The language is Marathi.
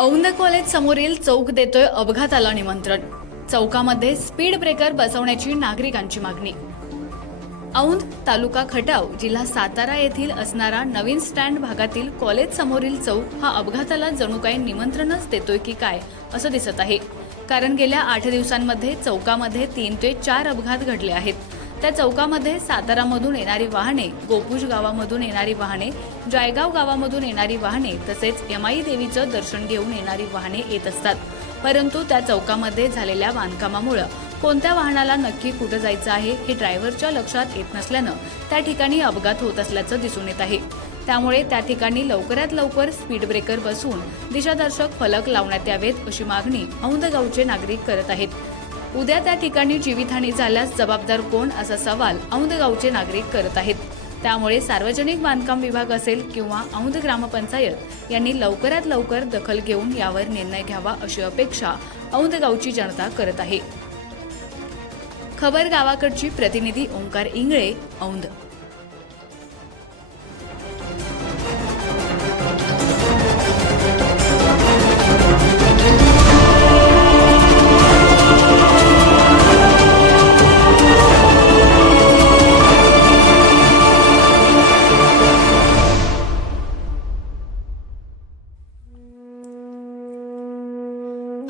औंध कॉलेज समोरील चौक देतोय अपघाताला निमंत्रण. चौकामध्ये स्पीड ब्रेकर बसवण्याची नागरिकांची मागणी. औंध तालुका खटाव जिल्हा सातारा येथील असणारा नवीन स्टँड भागातील कॉलेज समोरील चौक हा अपघाताला जणू काही निमंत्रणच देतोय की काय असं दिसत आहे. कारण गेल्या आठ दिवसांमध्ये चौकामध्ये तीन ते चार अपघात घडले आहेत. त्या चौकामध्ये सातारामधून येणारी वाहने गोपुज गावामधून येणारी वाहने जायगाव गावामधून येणारी वाहने तसेच यमाई देवीचं दर्शन घेऊन येणारी वाहने येत असतात. परंतु त्या चौकामध्ये झालेल्या बांधकामामुळं कोणत्या वाहनाला नक्की कुठं जायचं आहे हे ड्रायव्हरच्या लक्षात येत नसल्यानं त्या ठिकाणी अपघात होत असल्याचं दिसून येत आहे. त्यामुळे त्या ठिकाणी लवकरात लवकर स्पीड ब्रेकर बसवून दिशादर्शक फलक लावण्यात यावेत अशी मागणी औंदगावचे नागरिक करत आहेत. उद्या त्या ठिकाणी जीवितहानी झाल्यास जबाबदार कोण असा सवाल औंध गावचे नागरिक करत आहेत. त्यामुळे सार्वजनिक बांधकाम विभाग असेल किंवा औंध ग्रामपंचायत यांनी लवकरात लवकर दखल घेऊन यावर निर्णय घ्यावा अशी अपेक्षा औंध गावची जनता करत आहे. खबर गावाकडची प्रतिनिधी ओंकार इंगळे औंध